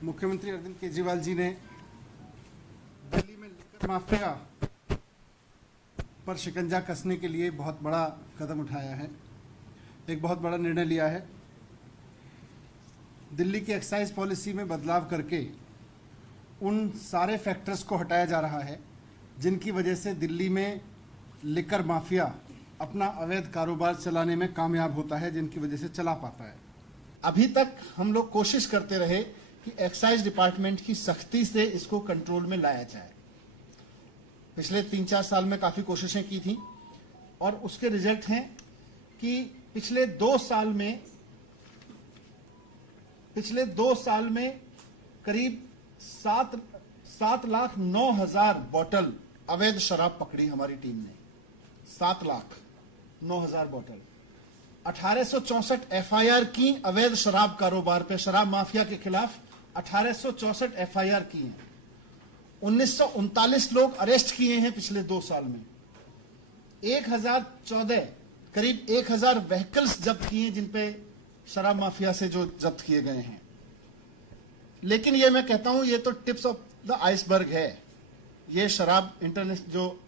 मुख्यमंत्री अरविंद केजरीवाल जी ने दिल्ली में लिकर माफिया पर शिकंजा कसने के लिए बहुत बड़ा कदम उठाया है, एक बहुत बड़ा निर्णय लिया है। दिल्ली की एक्साइज पॉलिसी में बदलाव करके उन सारे फैक्टर्स को हटाया जा रहा है जिनकी वजह से दिल्ली में लिकर माफिया अपना अवैध कारोबार चलाने में कामयाब होता है, जिनकी वजह से चला पाता है। अभी तक हम लोग कोशिश करते रहे कि एक्साइज डिपार्टमेंट की सख्ती से इसको कंट्रोल में लाया जाए। पिछले 3-4 साल में काफी कोशिशें की थी और उसके रिजल्ट हैं कि पिछले 2 साल में करीब 7,09,000 बोतल अवैध शराब पकड़ी हमारी टीम ने। 7,09,000 बोतल। 1864 एफआईआर की अवैध शराब कारोबार पे, शराब माफिया के खिलाफ 1864 एफआईआर की हैं। 1939 लोग अरेस्ट किए हैं पिछले 2 साल में। 1014 करीब 1000 व्हीकल्स जब्त किए जिनपे शराब माफिया से जो जब्त किए गए हैं। लेकिन ये मैं कहता हूं, ये तो टिप्स ऑफ द आइसबर्ग है। ये शराब जो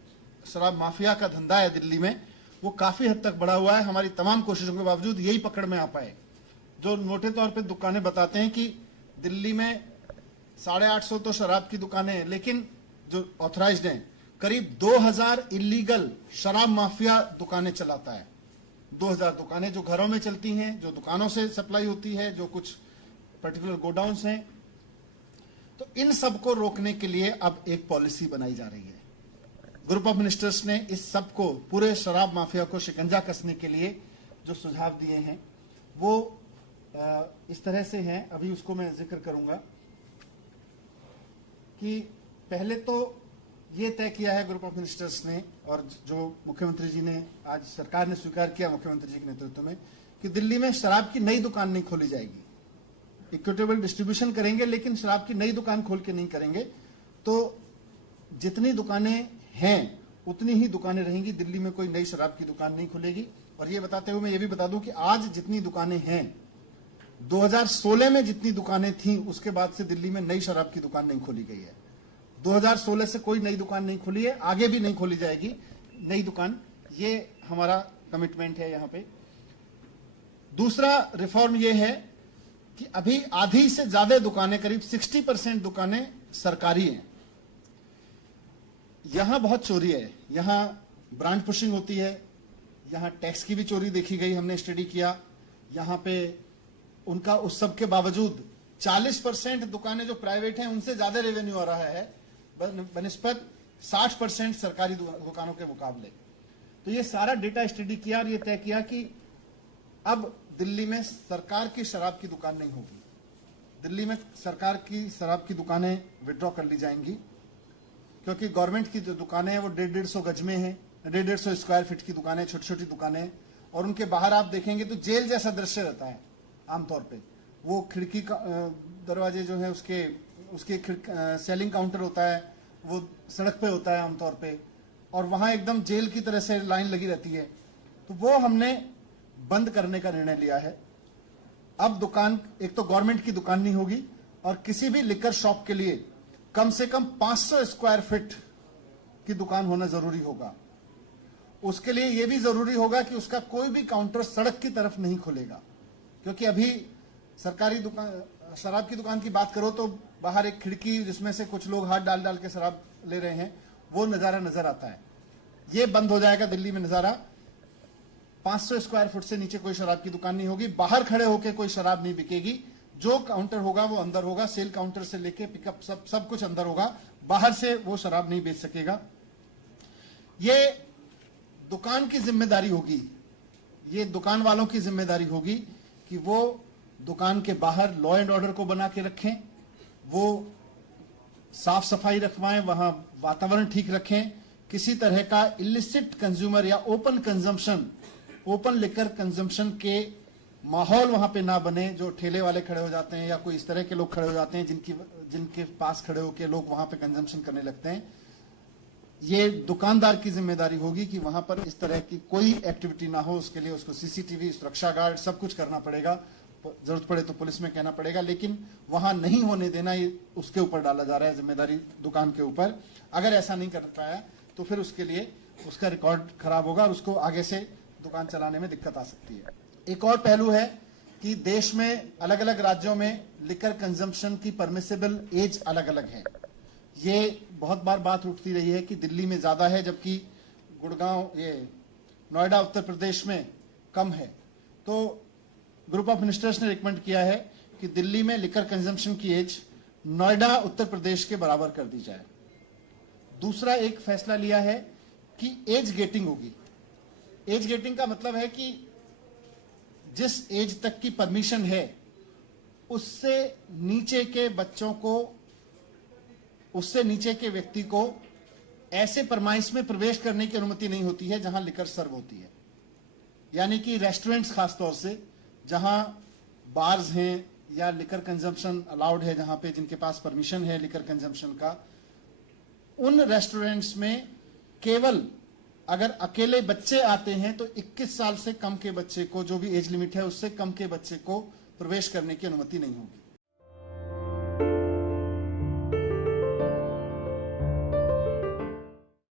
शराब माफिया का धंधा है दिल्ली में, वो काफी हद तक बढ़ा हुआ है। हमारी तमाम कोशिशों के बावजूद यही पकड़ में आ पाए। जो मोटे तौर पे दुकानें बताते हैं कि दिल्ली में 850 तो शराब की दुकानें हैं, लेकिन जो ऑथराइज्ड हैं करीब 2000 इलीगल शराब माफिया दुकानें चलाता है। 2000 दुकानें जो घरों में चलती हैं, जो दुकानों से सप्लाई होती है, जो कुछ पर्टिकुलर गोडाउन्स हैं। तो इन सब को रोकने के लिए अब एक पॉलिसी बनाई जा रही है। ग्रुप ऑफ मिनिस्टर्स ने इस सब को, पूरे शराब माफिया को शिकंजा कसने के लिए जो सुझाव दिए हैं वो इस तरह से हैं। अभी उसको मैं जिक्र करूंगा कि पहले तो ये तय किया है ग्रुप ऑफ मिनिस्टर्स ने, और जो मुख्यमंत्री जी ने, आज सरकार ने स्वीकार किया मुख्यमंत्री जी के नेतृत्व में, कि दिल्ली में शराब की नई दुकान नहीं खोली जाएगी। इक्विटेबल डिस्ट्रीब्यूशन करेंगे, लेकिन शराब की नई दुकान खोल के नहीं करेंगे। तो जितनी दुकानें हैं उतनी ही दुकानें रहेंगी। दिल्ली में कोई नई शराब की दुकान नहीं खुलेगी। और ये बताते हुए मैं ये भी बता दूं कि आज जितनी दुकानें हैं, 2016 में जितनी दुकानें थी उसके बाद से दिल्ली में नई शराब की दुकान नहीं खोली गई है। 2016 से कोई नई दुकान नहीं खुली है, आगे भी नहीं खोली जाएगी नई दुकान। ये हमारा कमिटमेंट है यहां पे। दूसरा रिफॉर्म ये है कि अभी आधी से ज्यादा दुकानें, करीब 60% दुकानें सरकारी हैं। यहां बहुत चोरी है, यहां ब्रांड पुशिंग होती है, यहां टैक्स की भी चोरी देखी गई, हमने स्टडी किया। यहां पे उनका उस सब के बावजूद 40% दुकानें जो प्राइवेट हैं उनसे ज्यादा रेवेन्यू आ रहा है बनिस्बत 60% सरकारी दुकानों के मुकाबले। तो ये सारा डेटा स्टडी किया और ये तय किया कि अब दिल्ली में सरकार की शराब की दुकान नहीं होगी। दिल्ली में सरकार की शराब की दुकानें विड्रॉ कर ली जाएंगी, क्योंकि गवर्नमेंट की जो दुकानें हैं वो 150 गज में है, 150 स्क्वायर फीट की दुकानें, छोटी छोटी दुकानें। और उनके बाहर आप देखेंगे तो जेल जैसा दृश्य रहता है आमतौर पे। वो खिड़की का दरवाजे जो है उसके सेलिंग काउंटर होता है, वो सड़क पे होता है आमतौर पे, और वहां एकदम जेल की तरह से लाइन लगी रहती है। तो वो हमने बंद करने का निर्णय लिया है। अब दुकान, एक तो गवर्नमेंट की दुकान नहीं होगी, और किसी भी लिकर शॉप के लिए कम से कम 500 स्क्वायर फीट की दुकान होना जरूरी होगा। उसके लिए यह भी जरूरी होगा कि उसका कोई भी काउंटर सड़क की तरफ नहीं खुलेगा, क्योंकि अभी सरकारी दुकान, शराब की दुकान की बात करो तो बाहर एक खिड़की जिसमें से कुछ लोग हाथ डाल डाल के शराब ले रहे हैं, वो नजारा नजर आता है। ये बंद हो जाएगा दिल्ली में नजारा। 500 स्क्वायर फुट से नीचे कोई शराब की दुकान नहीं होगी। बाहर खड़े होकर कोई शराब नहीं बिकेगी। जो काउंटर होगा वो अंदर होगा, सेल काउंटर से लेके पिकअप सब कुछ अंदर होगा। बाहर से वो शराब नहीं बेच सकेगा। ये दुकान की जिम्मेदारी होगी, ये दुकान वालों की जिम्मेदारी होगी कि वो दुकान के बाहर लॉ एंड ऑर्डर को बना के रखें, वो साफ सफाई रखवाएं, वहां वातावरण ठीक रखें। किसी तरह का इलिसिट कंज्यूमर या open consumption, open liquor consumption के माहौल वहां पे ना बने। जो ठेले वाले खड़े हो जाते हैं या कोई इस तरह के लोग खड़े हो जाते हैं जिनके पास खड़े होकर लोग वहां पे कंजम्पशन करने लगते हैं, ये दुकानदार की जिम्मेदारी होगी कि वहां पर इस तरह की कोई एक्टिविटी ना हो। उसके लिए उसको सीसीटीवी, सुरक्षा गार्ड सब कुछ करना पड़ेगा। जरूरत पड़े तो पुलिस में कहना पड़ेगा, लेकिन वहां नहीं होने देना ये उसके ऊपर डाला जा रहा है, जिम्मेदारी दुकान के ऊपर। अगर ऐसा नहीं कर पाया तो फिर उसके लिए उसका रिकॉर्ड खराब होगा और उसको आगे से दुकान चलाने में दिक्कत आ सकती है। एक और पहलू है कि देश में अलग अलग राज्यों में लिकर कंजम्पशन की परमिसिबल एज अलग अलग है। ये बहुत बार बात उठती रही है कि दिल्ली में ज्यादा है जबकि गुड़गांव, ये नोएडा, उत्तर प्रदेश में कम है। तो ग्रुप ऑफ मिनिस्टर्स ने रिकमेंड किया है कि दिल्ली में लिकर कंजम्पशन की एज नोएडा, उत्तर प्रदेश के बराबर कर दी जाए। दूसरा एक फैसला लिया है कि एज गेटिंग होगी। एज गेटिंग का मतलब है कि जिस एज तक की परमिशन है उससे नीचे के बच्चों को, उससे नीचे के व्यक्ति को ऐसे परमाइश में प्रवेश करने की अनुमति नहीं होती है जहां लिकर सर्व होती है। यानी कि रेस्टोरेंट्स, खासतौर से जहां बार्स हैं या लिकर कंजम्पशन अलाउड है, जहां पे जिनके पास परमिशन है लिकर कंजम्पशन का, उन रेस्टोरेंट्स में केवल अगर अकेले बच्चे आते हैं तो 21 साल से कम के बच्चे को, जो भी एज लिमिट है उससे कम के बच्चे को प्रवेश करने की अनुमति नहीं होगी।